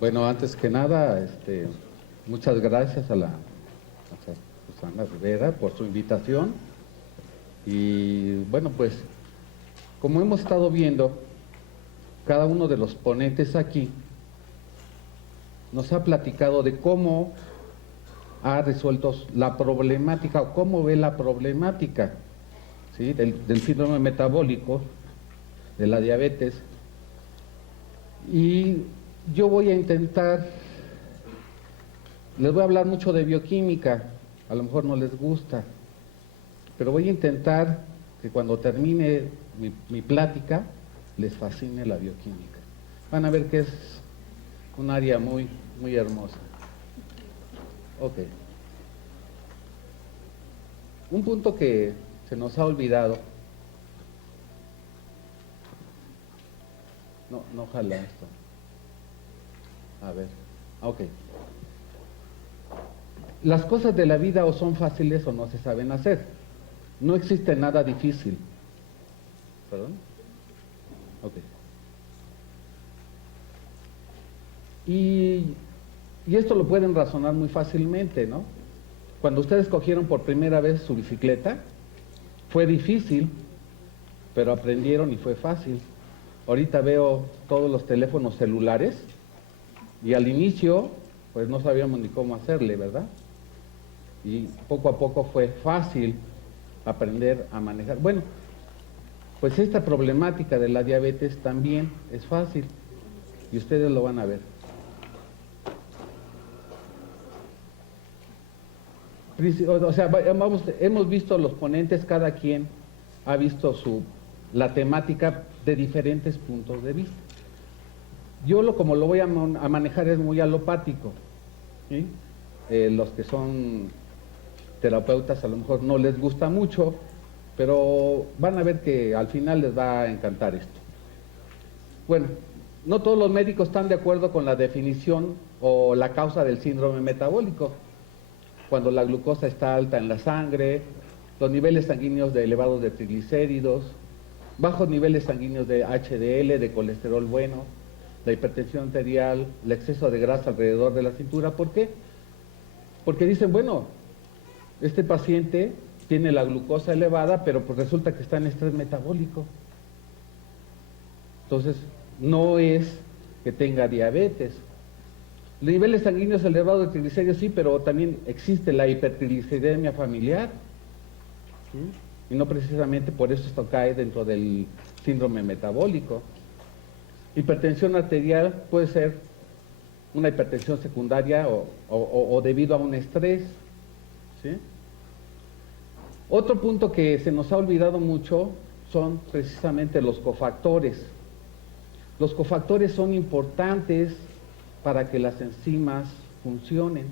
Bueno, antes que nada, muchas gracias a Susana Rivera por su invitación. Y bueno, pues, como hemos estado viendo, cada uno de los ponentes aquí nos ha platicado de cómo ha resuelto la problemática o cómo ve la problemática, ¿sí?, del síndrome metabólico, de la diabetes. Y yo voy a intentar, les voy a hablar mucho de bioquímica, a lo mejor no les gusta, pero voy a intentar que cuando termine mi plática les fascine la bioquímica. Van a ver que es un área muy, muy hermosa. Ok. Un punto que se nos ha olvidado. No jala esto. A ver, ok. Las cosas de la vida o son fáciles o no se saben hacer. No existe nada difícil. ¿Perdón? Ok. Y esto lo pueden razonar muy fácilmente, ¿no? Cuando ustedes cogieron por primera vez su bicicleta, fue difícil, pero aprendieron y fue fácil. Ahorita veo todos los teléfonos celulares y al inicio, pues no sabíamos ni cómo hacerle, ¿verdad? Y poco a poco fue fácil aprender a manejar. Bueno, pues esta problemática de la diabetes también es fácil y ustedes lo van a ver. O sea, hemos visto los ponentes, cada quien ha visto la temática de diferentes puntos de vista. Yo como lo voy a manejar es muy alopático, ¿sí? Los que son terapeutas a lo mejor no les gusta mucho, pero van a ver que al final les va a encantar esto. Bueno, no todos los médicos están de acuerdo con la definición o la causa del síndrome metabólico. Cuando la glucosa está alta en la sangre, los niveles sanguíneos elevados de triglicéridos, bajos niveles sanguíneos de HDL, de colesterol bueno, la hipertensión arterial, el exceso de grasa alrededor de la cintura. ¿Por qué? Porque dicen, bueno, este paciente tiene la glucosa elevada, pero pues resulta que está en estrés metabólico. Entonces, no es que tenga diabetes. Niveles sanguíneos elevados de triglicéridos sí, pero también existe la hipertrigliceridemia familiar, ¿sí? Y no precisamente por eso esto cae dentro del síndrome metabólico. Hipertensión arterial puede ser una hipertensión secundaria o debido a un estrés, ¿sí? Otro punto que se nos ha olvidado mucho son precisamente los cofactores. Los cofactores son importantes para que las enzimas funcionen.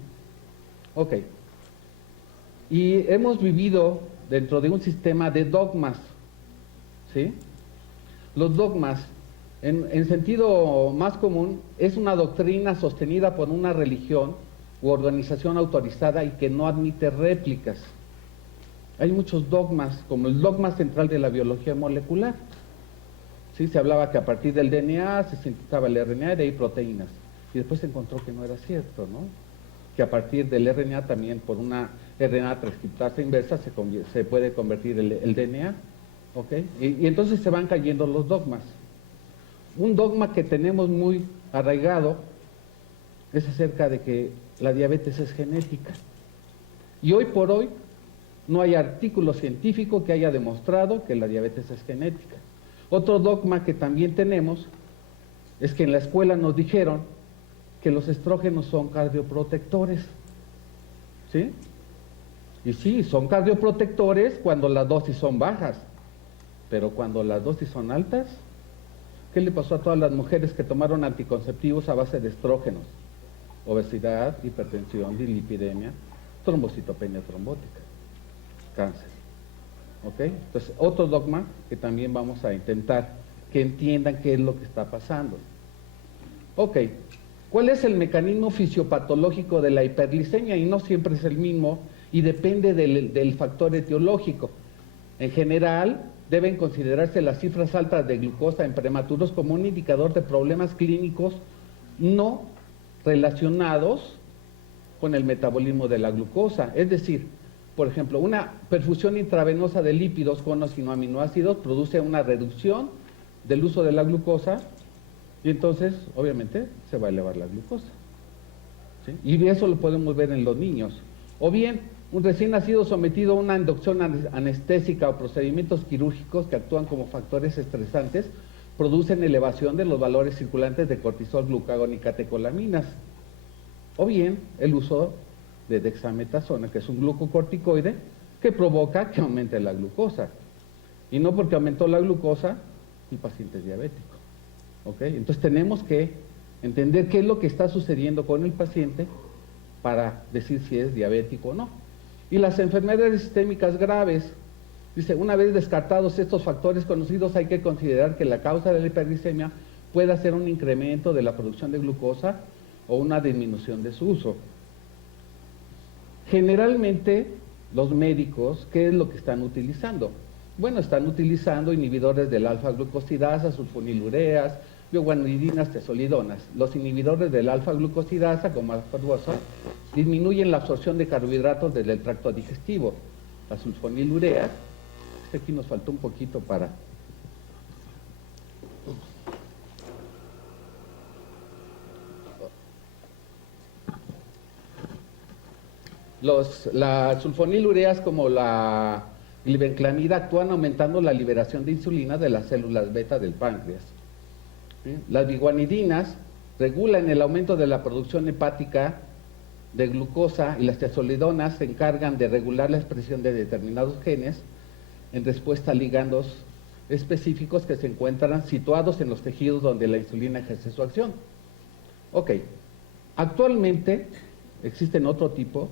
Ok. Y hemos vivido dentro de un sistema de dogmas, ¿sí? Los dogmas, en sentido más común, es una doctrina sostenida por una religión u organización autorizada y que no admite réplicas. Hay muchos dogmas, como el dogma central de la biología molecular. ¿Sí? Se hablaba que a partir del DNA se sintetizaba el RNA y de ahí proteínas. Y después se encontró que no era cierto, ¿no? Que a partir del RNA también, por una RNA transcriptasa inversa, se puede convertir el DNA, ¿ok? Y entonces se van cayendo los dogmas. Un dogma que tenemos muy arraigado es acerca de que la diabetes es genética. Y hoy por hoy no hay artículo científico que haya demostrado que la diabetes es genética. Otro dogma que también tenemos es que en la escuela nos dijeron que los estrógenos son cardioprotectores, ¿sí? Y sí, son cardioprotectores cuando las dosis son bajas, pero cuando las dosis son altas, ¿qué le pasó a todas las mujeres que tomaron anticonceptivos a base de estrógenos? Obesidad, hipertensión, dislipidemia, trombocitopenia trombótica, cáncer. ¿Ok? Entonces, otro dogma que también vamos a intentar que entiendan qué es lo que está pasando. Ok, ¿cuál es el mecanismo fisiopatológico de la hiperglicemia? Y no siempre es el mismo y depende del factor etiológico. En general, deben considerarse las cifras altas de glucosa en prematuros como un indicador de problemas clínicos no relacionados con el metabolismo de la glucosa. Es decir, por ejemplo, una perfusión intravenosa de lípidos con o sin aminoácidos produce una reducción del uso de la glucosa y entonces, obviamente, se va a elevar la glucosa. ¿Sí? Y eso lo podemos ver en los niños. O bien, un recién nacido sometido a una inducción anestésica o procedimientos quirúrgicos que actúan como factores estresantes producen elevación de los valores circulantes de cortisol, glucagón y catecolaminas. O bien, el uso de dexametasona, que es un glucocorticoide, que provoca que aumente la glucosa. Y no porque aumentó la glucosa, el paciente es diabético. ¿Ok? Entonces tenemos que entender qué es lo que está sucediendo con el paciente para decir si es diabético o no. Y las enfermedades sistémicas graves, dice, una vez descartados estos factores conocidos, hay que considerar que la causa de la hiperglicemia puede ser un incremento de la producción de glucosa o una disminución de su uso. Generalmente, los médicos, ¿qué es lo que están utilizando? Bueno, están utilizando inhibidores del alfa-glucosidasa, sulfonilureas, bioguanidinas, tesolidonas. Los inhibidores del alfa-glucosidasa, como alfa-duosa, disminuyen la absorción de carbohidratos desde el tracto digestivo. Las sulfonilureas, aquí nos faltó un poquito para... Las sulfonilureas como la glibenclamida actúan aumentando la liberación de insulina de las células beta del páncreas. ¿Sí? Las biguanidinas regulan el aumento de la producción hepática de glucosa y las tesolidonas se encargan de regular la expresión de determinados genes en respuesta a ligandos específicos que se encuentran situados en los tejidos donde la insulina ejerce su acción. Ok, actualmente existen otro tipo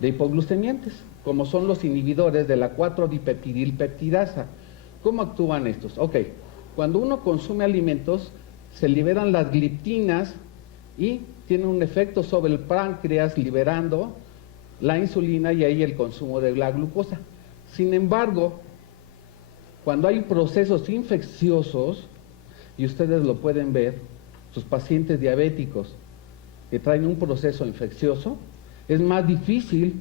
de hipoglucemiantes, como son los inhibidores de la 4-dipeptidilpeptidasa. ¿Cómo actúan estos? Ok, cuando uno consume alimentos, se liberan las gliptinas y tienen un efecto sobre el páncreas liberando la insulina y ahí el consumo de la glucosa. Sin embargo, cuando hay procesos infecciosos, y ustedes lo pueden ver, sus pacientes diabéticos que traen un proceso infeccioso, es más difícil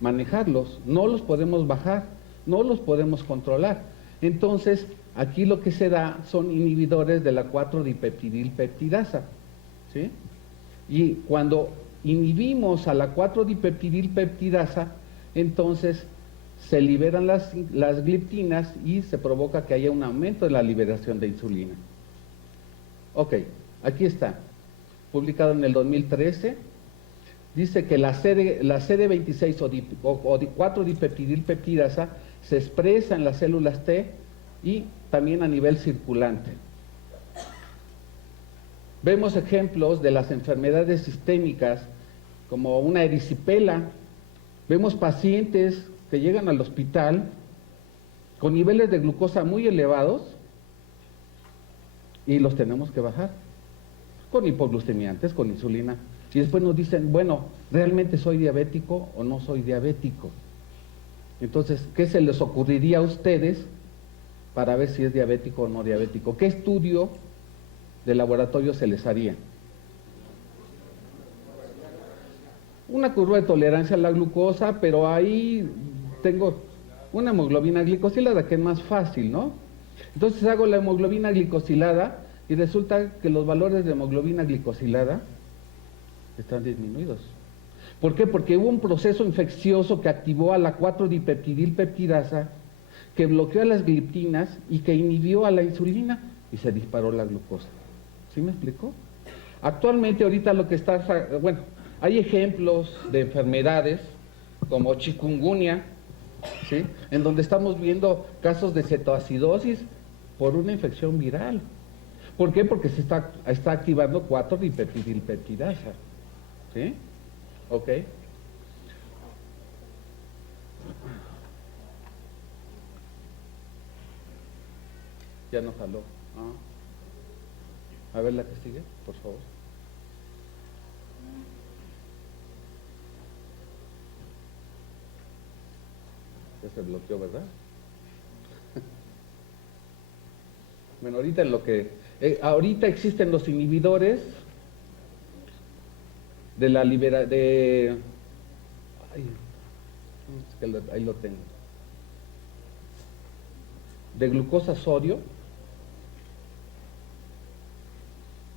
manejarlos, no los podemos bajar, no los podemos controlar. Entonces, aquí lo que se da son inhibidores de la 4-dipeptidilpeptidasa, ¿sí? Y cuando inhibimos a la 4-dipeptidilpeptidasa, entonces se liberan las gliptinas y se provoca que haya un aumento de la liberación de insulina. Ok, aquí está, publicado en el 2013. Dice que la CD26 o 4-dipeptidilpeptidasa se expresa en las células T y también a nivel circulante. Vemos ejemplos de las enfermedades sistémicas como una erisipela. Vemos pacientes que llegan al hospital con niveles de glucosa muy elevados y los tenemos que bajar con hipoglucemiantes, con insulina. Y después nos dicen, bueno, ¿realmente soy diabético o no soy diabético? Entonces, ¿qué se les ocurriría a ustedes para ver si es diabético o no diabético? ¿Qué estudio de laboratorio se les haría? Una curva de tolerancia a la glucosa, pero ahí tengo una hemoglobina glicosilada, que es más fácil, ¿no? Entonces hago la hemoglobina glicosilada y resulta que los valores de hemoglobina glicosilada están disminuidos. ¿Por qué? Porque hubo un proceso infeccioso que activó a la 4-dipeptidilpeptidasa, que bloqueó a las gliptinas y que inhibió a la insulina y se disparó la glucosa. ¿Sí me explico? Actualmente ahorita lo que está, bueno, hay ejemplos de enfermedades como chikungunya, ¿sí? En donde estamos viendo casos de cetoacidosis por una infección viral. ¿Por qué? Porque se está activando 4-dipeptidilpeptidasa. ¿Sí? Ok. Ya no jaló. A ver la que sigue, por favor. Ya se bloqueó, ¿verdad? Bueno, ahorita en lo que... ahorita existen los inhibidores de la libera de ay, es que ahí lo tengo, de glucosa sodio,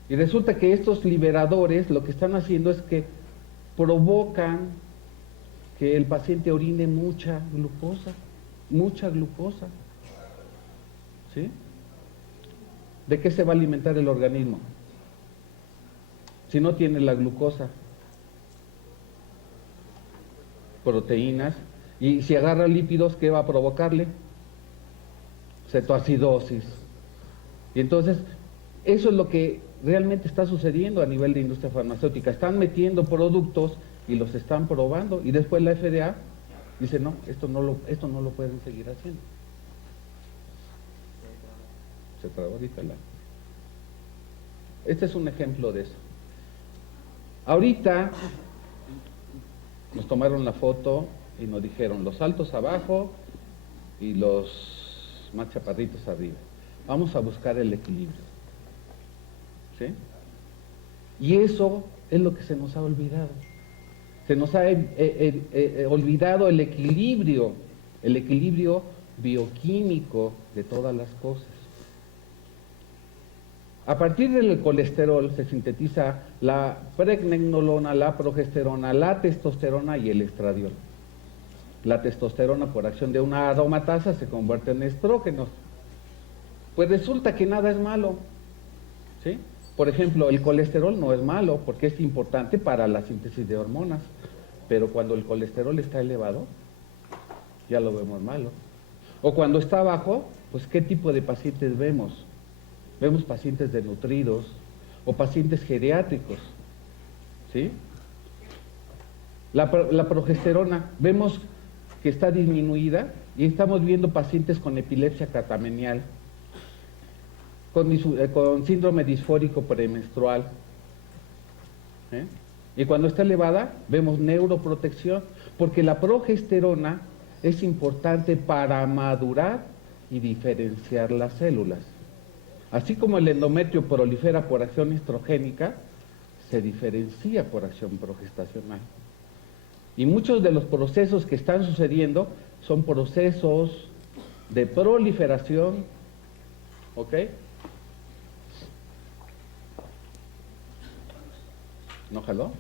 y resulta que estos liberadores lo que están haciendo es que provocan que el paciente orine mucha glucosa, ¿sí? ¿De qué se va a alimentar el organismo si no tiene la glucosa? Proteínas. Y si agarra lípidos, ¿qué va a provocarle? Cetoacidosis. Y entonces, eso es lo que realmente está sucediendo a nivel de industria farmacéutica. Están metiendo productos y los están probando, y después la FDA dice, no, esto no lo pueden seguir haciendo. Se trabó ahorita la... Este es un ejemplo de eso. Ahorita nos tomaron la foto y nos dijeron los altos abajo y los más chaparritos arriba. Vamos a buscar el equilibrio, ¿sí? Y eso es lo que se nos ha olvidado. Se nos ha olvidado el equilibrio bioquímico de todas las cosas. A partir del colesterol se sintetiza la pregnenolona, la progesterona, la testosterona y el estradiol. La testosterona, por acción de una aromatasa, se convierte en estrógenos. Pues resulta que nada es malo, ¿sí? Por ejemplo, el colesterol no es malo porque es importante para la síntesis de hormonas, pero cuando el colesterol está elevado, ya lo vemos malo. O cuando está bajo, pues ¿qué tipo de pacientes vemos? Vemos pacientes desnutridos o pacientes geriátricos, ¿sí? La progesterona, vemos que está disminuida y estamos viendo pacientes con epilepsia catamenial, con síndrome disfórico premenstrual, ¿eh? Y cuando está elevada, vemos neuroprotección, porque la progesterona es importante para madurar y diferenciar las células. Así como el endometrio prolifera por acción estrogénica, se diferencia por acción progestacional. Y muchos de los procesos que están sucediendo son procesos de proliferación, ¿ok? ¿No jaló?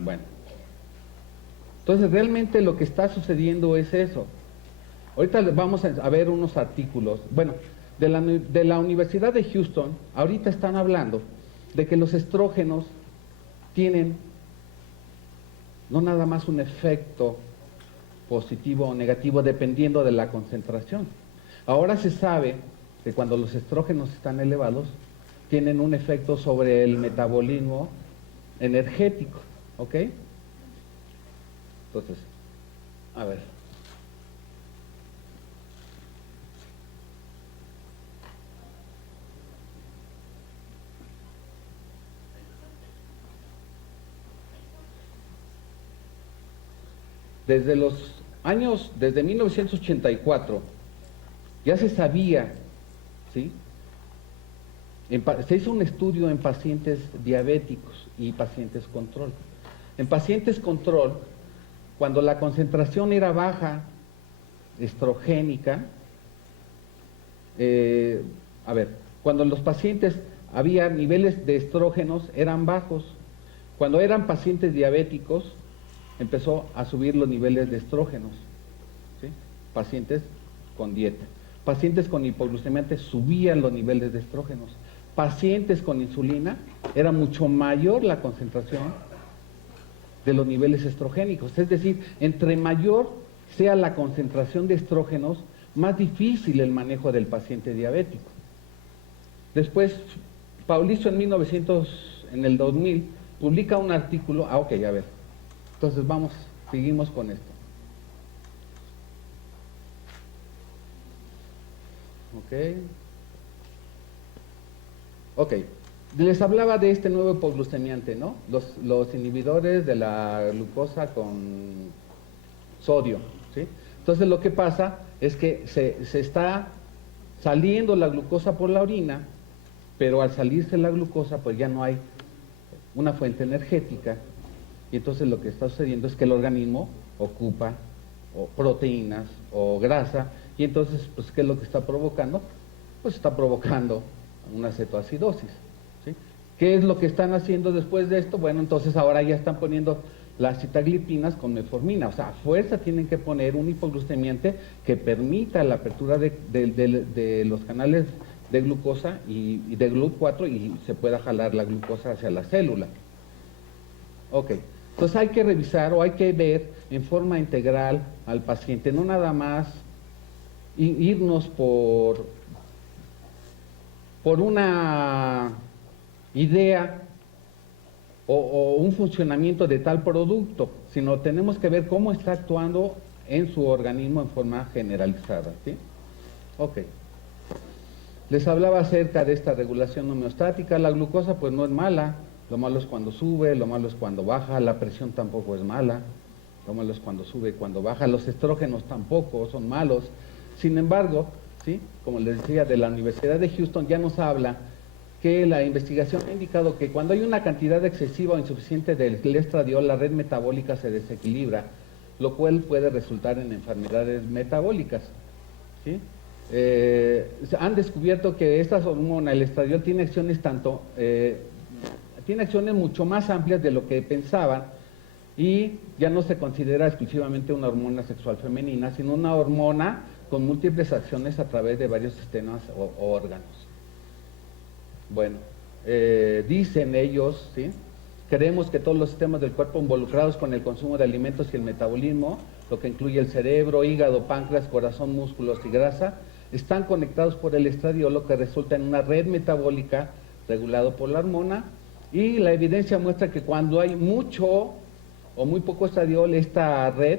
Bueno. Entonces realmente lo que está sucediendo es eso. Ahorita vamos a ver unos artículos. Bueno, de la Universidad de Houston, ahorita están hablando de que los estrógenos tienen no nada más un efecto positivo o negativo dependiendo de la concentración. Ahora se sabe que cuando los estrógenos están elevados, tienen un efecto sobre el metabolismo energético, ¿ok? Entonces, a ver. Desde 1984, ya se sabía, ¿sí? Se hizo un estudio en pacientes diabéticos y pacientes control. En pacientes control, cuando la concentración era baja, estrogénica, cuando los pacientes había niveles de estrógenos eran bajos. Cuando eran pacientes diabéticos, empezó a subir los niveles de estrógenos, ¿sí? Pacientes con dieta. Pacientes con hipoglucemia subían los niveles de estrógenos. Pacientes con insulina, era mucho mayor la concentración de los niveles estrogénicos. Es decir, entre mayor sea la concentración de estrógenos, más difícil el manejo del paciente diabético. Después, Paulizo en el 2000, publica un artículo, a ver. Entonces seguimos con esto. Ok. Les hablaba de este nuevo hipoglucemiante, ¿no? Los inhibidores de la glucosa con sodio, ¿sí? Entonces lo que pasa es que se está saliendo la glucosa por la orina, pero al salirse la glucosa, pues ya no hay una fuente energética, y entonces lo que está sucediendo es que el organismo ocupa o proteínas o grasa, y entonces, pues, ¿qué es lo que está provocando? Pues está provocando una cetoacidosis, ¿sí? ¿Qué es lo que están haciendo después de esto? Bueno, entonces ahora ya están poniendo las citaglipinas con metformina, o sea, a fuerza tienen que poner un hipoglucemiante que permita la apertura de los canales de glucosa y de GLUT4 y se pueda jalar la glucosa hacia la célula. Ok, entonces hay que revisar o hay que ver en forma integral al paciente, no nada más irnos por una idea o un funcionamiento de tal producto, sino tenemos que ver cómo está actuando en su organismo en forma generalizada, ¿sí? Ok. Les hablaba acerca de esta regulación homeostática. La glucosa pues no es mala, lo malo es cuando sube, lo malo es cuando baja, la presión tampoco es mala, lo malo es cuando sube y cuando baja, los estrógenos tampoco son malos. Sin embargo, ¿sí?, como les decía, de la Universidad de Houston ya nos habla que la investigación ha indicado que cuando hay una cantidad excesiva o insuficiente del estradiol, la red metabólica se desequilibra, lo cual puede resultar en enfermedades metabólicas, ¿sí? Han descubierto que esta hormona, el estradiol, tiene acciones tiene acciones mucho más amplias de lo que pensaban, y ya no se considera exclusivamente una hormona sexual femenina, sino una hormona con múltiples acciones a través de varios sistemas o órganos. Bueno, dicen ellos, ¿sí?, creemos que todos los sistemas del cuerpo involucrados con el consumo de alimentos y el metabolismo, lo que incluye el cerebro, hígado, páncreas, corazón, músculos y grasa, están conectados por el estradiol, lo que resulta en una red metabólica regulado por la hormona, y la evidencia muestra que cuando hay mucho o muy poco estradiol, esta red,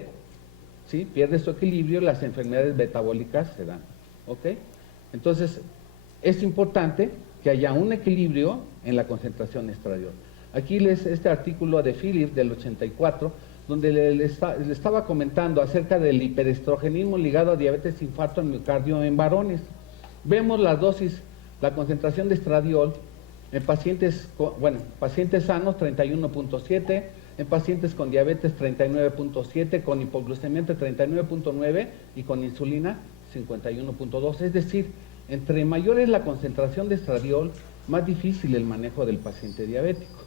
¿sí?, pierde su equilibrio, las enfermedades metabólicas se dan, ¿ok? Entonces, es importante que haya un equilibrio en la concentración de estradiol. Aquí este artículo de Philip del 84, donde le estaba comentando acerca del hiperestrogenismo ligado a diabetes, infarto, miocardio en varones. Vemos las dosis, la concentración de estradiol en pacientes, pacientes sanos 31.7, en pacientes con diabetes 39.7, con hipoglucemiante 39.9 y con insulina 51.2. Es decir, entre mayor es la concentración de estradiol, más difícil el manejo del paciente diabético.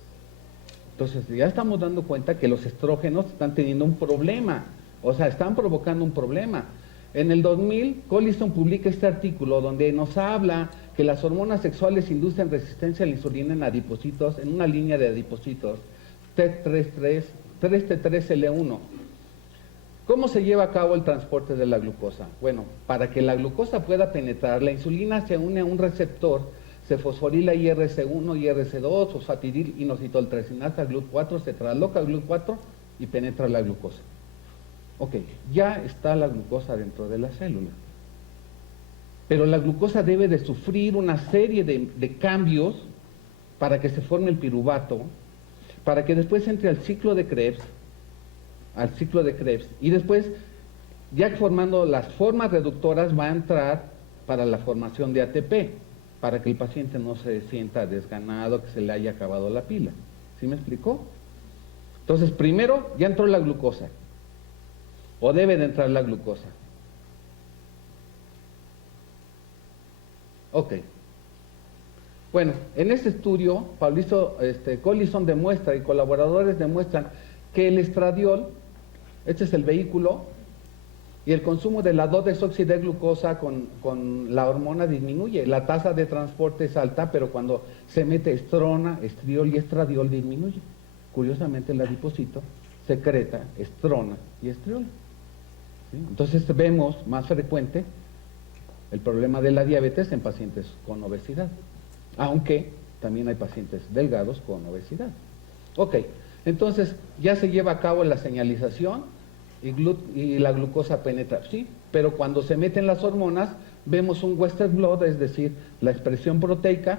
Entonces ya estamos dando cuenta que los estrógenos están teniendo un problema, o sea, están provocando un problema. En el 2000, Collison publica este artículo donde nos habla que las hormonas sexuales inducen resistencia a la insulina en adipocitos, en una línea de adipocitos, T3L1. ¿Cómo se lleva a cabo el transporte de la glucosa? Bueno, para que la glucosa pueda penetrar, la insulina se une a un receptor, se fosforila IRC1, IRC2, fosfatidil, inositoltresinasa, GLUT4, se trasloca GLUT4 y penetra la glucosa. Ok, ya está la glucosa dentro de la célula. Pero la glucosa debe de sufrir una serie de cambios para que se forme el piruvato, para que después entre al ciclo de Krebs, y después, ya formando las formas reductoras, va a entrar para la formación de ATP, para que el paciente no se sienta desganado, que se le haya acabado la pila. ¿Sí me explicó? Entonces, primero ya entró la glucosa, o debe de entrar la glucosa. Ok. Bueno, en este estudio, Collison demuestra y colaboradores demuestran que el estradiol, este es el vehículo, y el consumo de la 2-desoxideglucosa con la hormona disminuye. La tasa de transporte es alta, pero cuando se mete estrona, estriol y estradiol disminuye. Curiosamente, el adipocito secreta estrona y estriol, ¿sí? Entonces vemos más frecuente el problema de la diabetes en pacientes con obesidad, aunque también hay pacientes delgados con obesidad. Ok, entonces ya se lleva a cabo la señalización y la glucosa penetra, sí, pero cuando se meten las hormonas vemos un Western blot, es decir, la expresión proteica,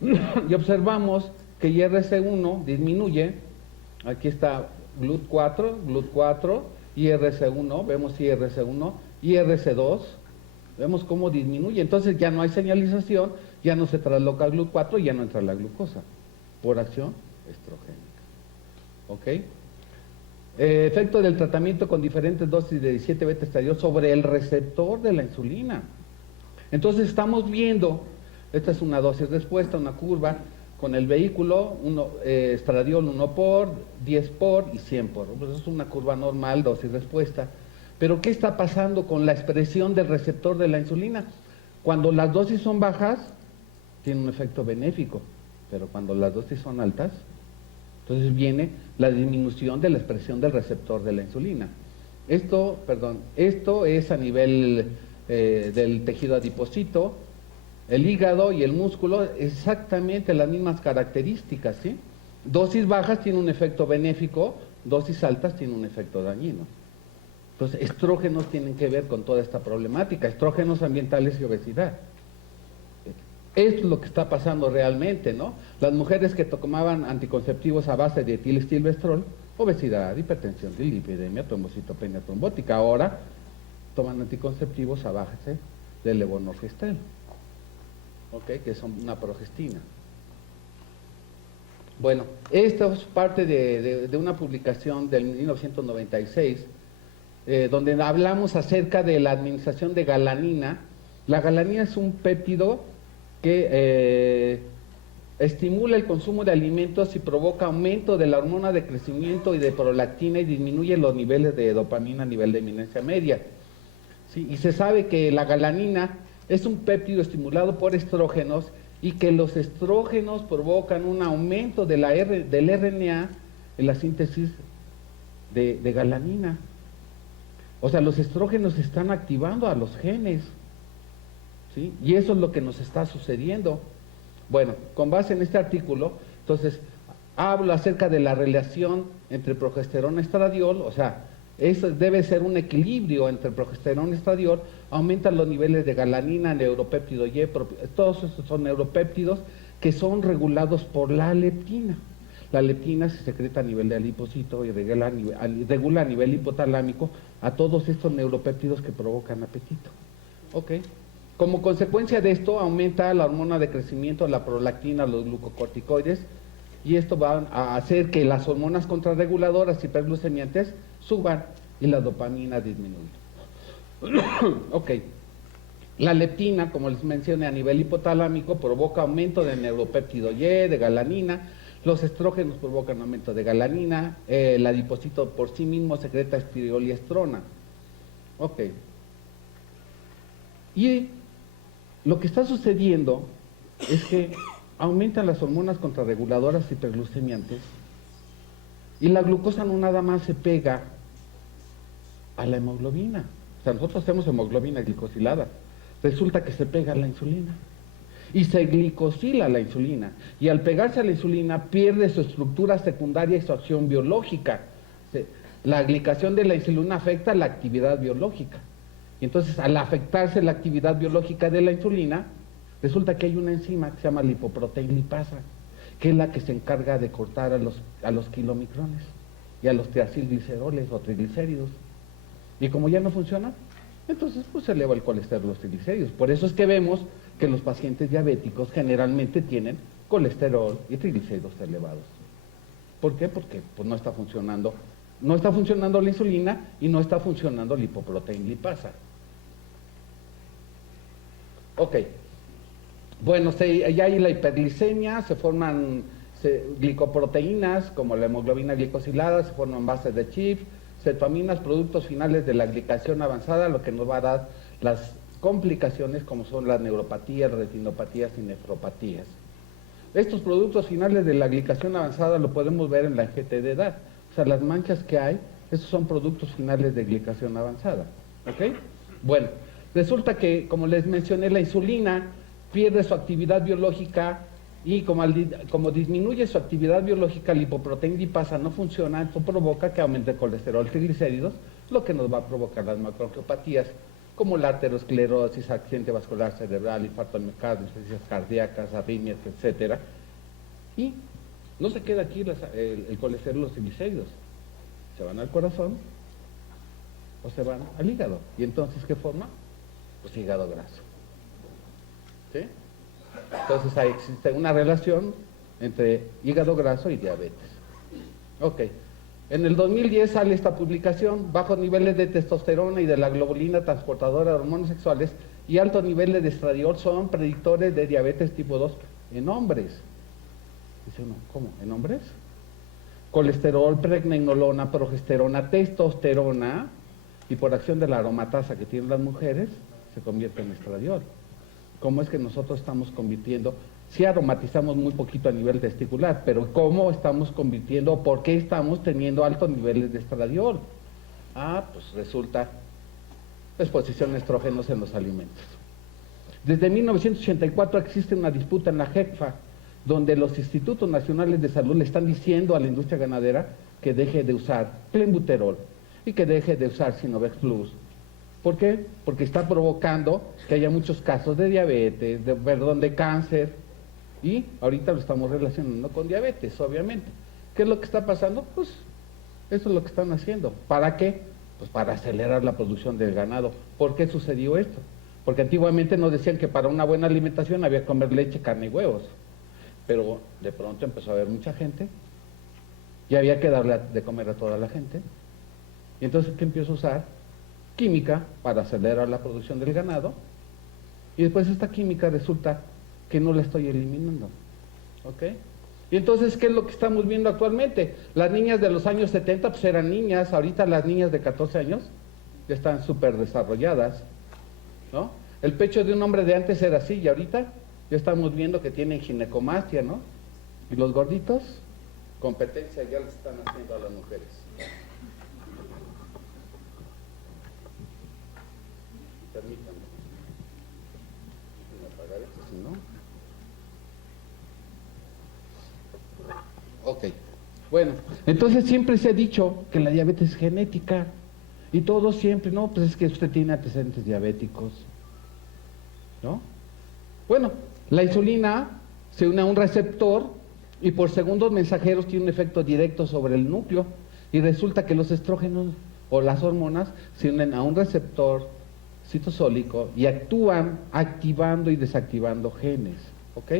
y observamos que IRC1 disminuye. Aquí está GLUT4, IRC1, vemos IRC1, IRC2, vemos cómo disminuye. Entonces ya no hay señalización, ya no se trasloca GLUT4 y ya no entra la glucosa por acción estrogénica. ¿Ok? Efecto del tratamiento con diferentes dosis de 17 beta estradiol sobre el receptor de la insulina. Entonces estamos viendo, esta es una dosis respuesta, una curva con el vehículo, estradiol 1 por, 10 por y 100 por. Pues es una curva normal, dosis respuesta. Pero ¿qué está pasando con la expresión del receptor de la insulina? Cuando las dosis son bajas, tiene un efecto benéfico, pero cuando las dosis son altas, entonces viene la disminución de la expresión del receptor de la insulina. Esto es a nivel del tejido adiposito, el hígado y el músculo, exactamente las mismas características, ¿sí? Dosis bajas tiene un efecto benéfico, dosis altas tiene un efecto dañino. Entonces, estrógenos tienen que ver con toda esta problemática, estrógenos ambientales y obesidad. Esto es lo que está pasando realmente, ¿no? Las mujeres que tomaban anticonceptivos a base de etilestilbestrol, obesidad, hipertensión, dislipidemia, trombocitopenia trombótica. Ahora toman anticonceptivos a base de levonorgestrel, ¿ok? Que son una progestina. Bueno, esto es parte de una publicación del 1996, donde hablamos acerca de la administración de galanina. La galanina es un péptido que estimula el consumo de alimentos y provoca aumento de la hormona de crecimiento y de prolactina y disminuye los niveles de dopamina a nivel de eminencia media. ¿Sí? Y se sabe que la galanina es un péptido estimulado por estrógenos y que los estrógenos provocan un aumento de del RNA en la síntesis de galanina. O sea, los estrógenos están activando a los genes, ¿sí? Y eso es lo que nos está sucediendo. Bueno, con base en este artículo, entonces, hablo acerca de la relación entre progesterona y estradiol, o sea, eso debe ser un equilibrio entre progesterona y estradiol, aumentan los niveles de galanina, neuropéptido Y, todos esos son neuropéptidos que son regulados por la leptina. La leptina se secreta a nivel de adipocito y regula a nivel hipotalámico a todos estos neuropéptidos que provocan apetito. ¿Ok? Como consecuencia de esto, aumenta la hormona de crecimiento, la prolactina, los glucocorticoides, y esto va a hacer que las hormonas contrarreguladoras hiperglucemiantes suban y la dopamina disminuya. Ok. La leptina, como les mencioné, a nivel hipotalámico, provoca aumento de neuropéptido Y, de galanina. Los estrógenos provocan aumento de galanina. El adipocito por sí mismo secreta estriol y estrona. Ok. Y lo que está sucediendo es que aumentan las hormonas contrarreguladoras hiperglucemiantes y la glucosa no nada más se pega a la hemoglobina. O sea, nosotros hacemos hemoglobina glicosilada. Resulta que se pega a la insulina y se glicosila la insulina, y al pegarse a la insulina pierde su estructura secundaria y su acción biológica. La glicación de la insulina afecta la actividad biológica, y entonces al afectarse la actividad biológica de la insulina, resulta que hay una enzima que se llama lipoproteína lipasa, que es la que se encarga de cortar a los kilomicrones y a los triacilgliceroles o triglicéridos, y como ya no funciona, entonces pues se eleva el colesterol, los triglicéridos. Por eso es que vemos que los pacientes diabéticos generalmente tienen colesterol y triglicéridos elevados. ¿Por qué? Porque pues no está funcionando la insulina y no está funcionando lipoproteína lipasa. Ok. Bueno, ya hay la hiperglicemia, se forman glicoproteínas como la hemoglobina glicosilada, se forman bases de CHIF, cetaminas, productos finales de la glicación avanzada, lo que nos va a dar las complicaciones como son las neuropatías, retinopatías y nefropatías. Estos productos finales de la glicación avanzada lo podemos ver en la GT de edad. O sea, las manchas que hay, esos son productos finales de glicación avanzada. ¿Ok? Bueno, resulta que, como les mencioné, la insulina pierde su actividad biológica y como disminuye su actividad biológica, la lipoproteína lipasa no funciona, esto provoca que aumente el colesterol, triglicéridos, lo que nos va a provocar las macroangiopatías, como la aterosclerosis, accidente vascular cerebral, infarto al miocardio, insuficiencias cardíacas, arritmias, etcétera. Y no se queda aquí el colesterol, los triglicéridos, se van al corazón o se van al hígado. ¿Y entonces qué forma? Pues hígado graso. ¿Sí? Entonces ahí existe una relación entre hígado graso y diabetes. Ok. En el 2010 sale esta publicación: bajos niveles de testosterona y de la globulina transportadora de hormonas sexuales y altos niveles de estradiol son predictores de diabetes tipo 2 en hombres. Dice uno, ¿cómo? ¿En hombres? Colesterol, pregnenolona, progesterona, testosterona, y por acción de la aromatasa que tienen las mujeres, se convierte en estradiol. ¿Cómo es que nosotros estamos convirtiendo? Sí aromatizamos muy poquito a nivel testicular, pero ¿cómo estamos convirtiendo? ¿Por qué estamos teniendo altos niveles de estradiol? Pues resulta exposición a estrógenos en los alimentos. Desde 1984 existe una disputa en la JECFA, donde los institutos nacionales de salud le están diciendo a la industria ganadera que deje de usar clenbuterol y que deje de usar Sinovex Plus. ¿Por qué? Porque está provocando que haya muchos casos de diabetes, de cáncer, y ahorita lo estamos relacionando con diabetes, obviamente. ¿Qué es lo que está pasando? Pues eso es lo que están haciendo. ¿Para qué? Pues para acelerar la producción del ganado. ¿Por qué sucedió esto? Porque antiguamente nos decían que para una buena alimentación había que comer leche, carne y huevos. Pero de pronto empezó a haber mucha gente y había que darle de comer a toda la gente. Y entonces, ¿qué empiezo a usar? Química para acelerar la producción del ganado. Y después esta química resulta que no la estoy eliminando. ¿Ok? Y entonces, ¿qué es lo que estamos viendo actualmente? Las niñas de los años 70 pues eran niñas, ahorita las niñas de 14 años ya están súper desarrolladas, ¿no? El pecho de un hombre de antes era así y ahorita ya estamos viendo que tienen ginecomastia, ¿no? Y los gorditos, competencia ya les están haciendo a las mujeres. Permítanme. Voy a apagar esto, si no. Ok. Bueno, entonces siempre se ha dicho que la diabetes es genética. Y todos siempre, no, pues es que usted tiene antecedentes diabéticos, ¿no? Bueno, la insulina se une a un receptor y por segundos mensajeros tiene un efecto directo sobre el núcleo y resulta que los estrógenos o las hormonas se unen a un receptor citosólico y actúan activando y desactivando genes, ¿ok?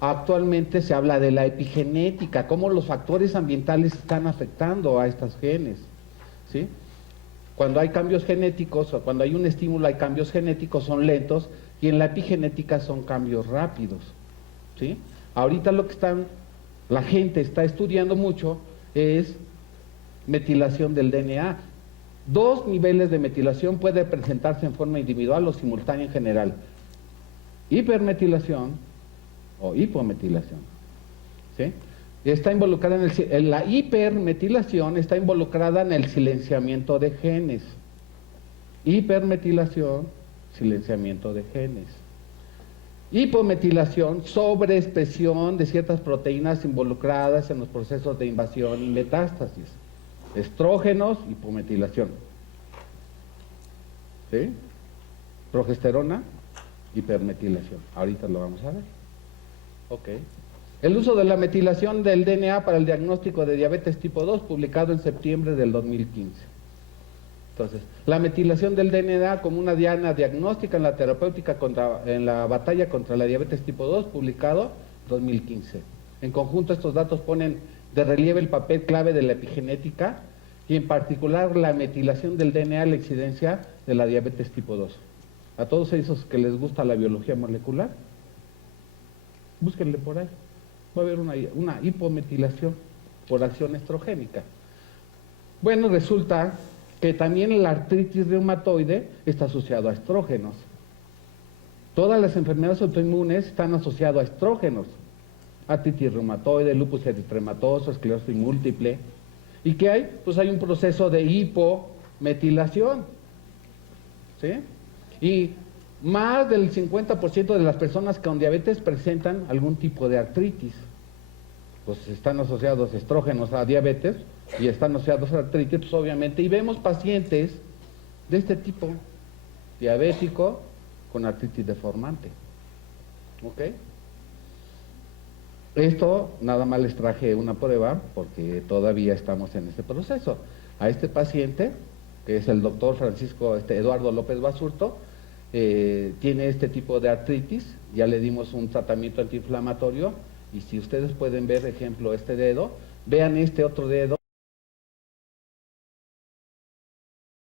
Actualmente se habla de la epigenética, cómo los factores ambientales están afectando a estos genes, ¿sí? Cuando hay cambios genéticos o cuando hay un estímulo, hay cambios genéticos, son lentos, y en la epigenética son cambios rápidos, ¿sí? Ahorita lo que la gente está estudiando mucho es metilación del DNA. 2 niveles de metilación puede presentarse en forma individual o simultánea en general: hipermetilación o hipometilación, ¿sí? Está involucrada en la hipermetilación está involucrada en el silenciamiento de genes. Hipermetilación, silenciamiento de genes. Hipometilación, sobreexpresión de ciertas proteínas involucradas en los procesos de invasión y metástasis. Estrógenos, hipometilación. ¿Sí? Progesterona, hipermetilación. Ahorita lo vamos a ver. Ok. El uso de la metilación del DNA para el diagnóstico de diabetes tipo 2, publicado en septiembre del 2015. Entonces, la metilación del DNA como una diana diagnóstica en la terapéutica en la batalla contra la diabetes tipo 2, publicado 2015. En conjunto, estos datos ponen de relieve el papel clave de la epigenética y en particular la metilación del DNA en la incidencia de la diabetes tipo 2. A todos esos que les gusta la biología molecular, búsquenle por ahí. Va a haber una hipometilación por acción estrogénica. Bueno, resulta que también la artritis reumatoide está asociada a estrógenos. Todas las enfermedades autoinmunes están asociadas a estrógenos. Artritis reumatoide, lupus eritematoso, esclerosis múltiple. ¿Y qué hay? Pues hay un proceso de hipometilación, ¿sí? Y más del 50% de las personas con diabetes presentan algún tipo de artritis. Pues están asociados estrógenos a diabetes y están asociados a artritis, pues obviamente. Y vemos pacientes de este tipo, diabético con artritis deformante. ¿Ok? Esto nada más les traje una prueba porque todavía estamos en este proceso. A este paciente, que es el doctor Francisco Eduardo López Basurto, tiene este tipo de artritis, ya le dimos un tratamiento antiinflamatorio Y si ustedes pueden ver, ejemplo, este dedo, vean este otro dedo.